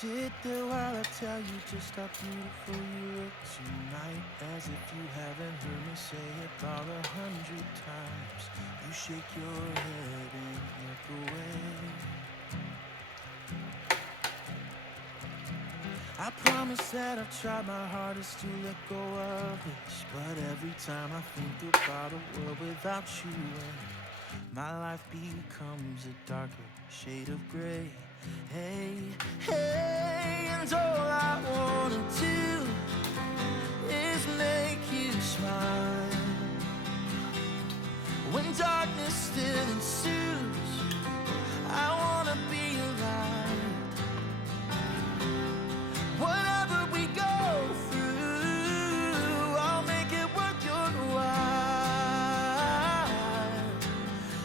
Sit there while I tell you just how beautiful you look tonight. As if you haven't heard me say it about 100 times. You shake your head and look away. I promise that I've tried my hardest to let go of this, but every time I think about a world without you in, my life becomes a darker shade of gray. Hey, hey, and all I wanna do is make you smile. When darkness still ensues, I wanna be alive. Whatever we go through, I'll make it worth your while.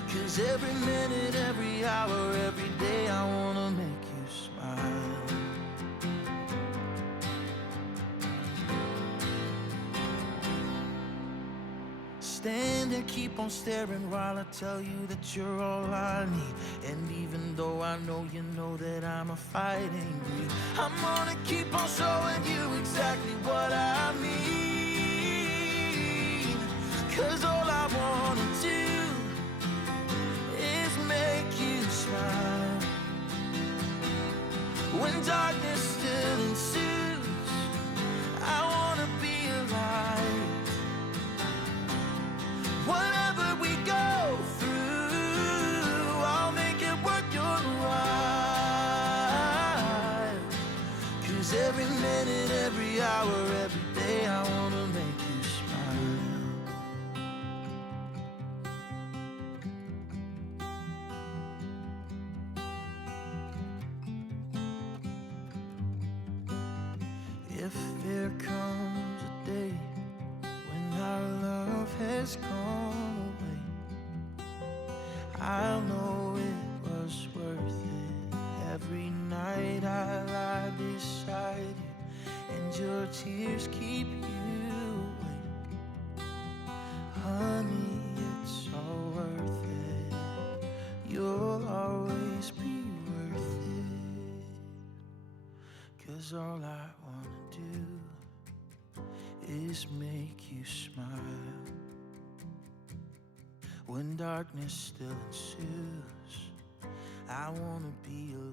'Cause every minute, every hour, every day, I wanna make you smile. Stand and keep on staring while I tell you that you're all I need. And even though I know you know that I'm a fighting breed, I'm gonna keep on showing you exactly what I mean. 'Cause all I wanna do is make you smile. When darkness still ensues, I wanna be alive. Whatever we go through, I'll make it worth your while. 'Cause every minute, every hour, every day, I wanna make you smile. If there comes a day when our love has gone away, I'll know it was worth it. Every night I lie beside you, and your tears keep you awake. Honey, it's all worth it. You'll always be worth it. 'Cause all I wanna do is make you smile. When darkness still ensues, I wanna be alive.